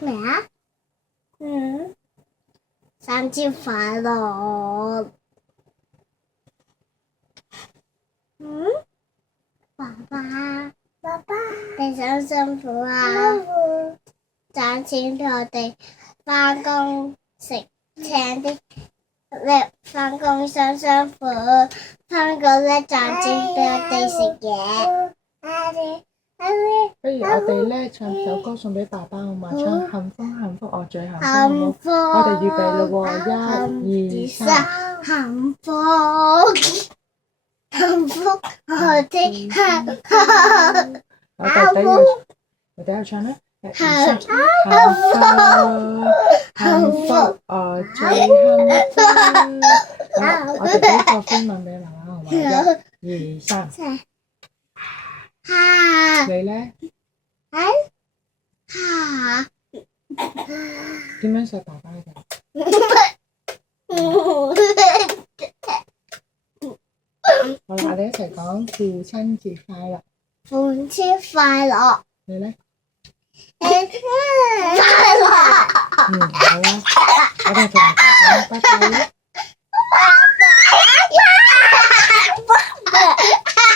咩啊？生日快樂！爸爸，你辛辛苦啊！賺錢俾我哋返工食，請啲你返工辛苦，返工咧賺錢俾我哋食嘢。不如我哋咧唱首歌送俾爸爸好嘛？唱幸福幸福我最幸福好唔好？幸福，我哋預備咯喎，1、2、3，幸福，幸福，我哋幸福。我哋唱咧，1、2、3，幸福我最幸福。我哋俾個英文俾爸爸好嘛？1、2、3。你咧？點樣錫爸爸㗎？好啦，我哋一齊講父親節快樂。父親快樂。你咧？快樂。好啊，我哋同大家講拜拜啦。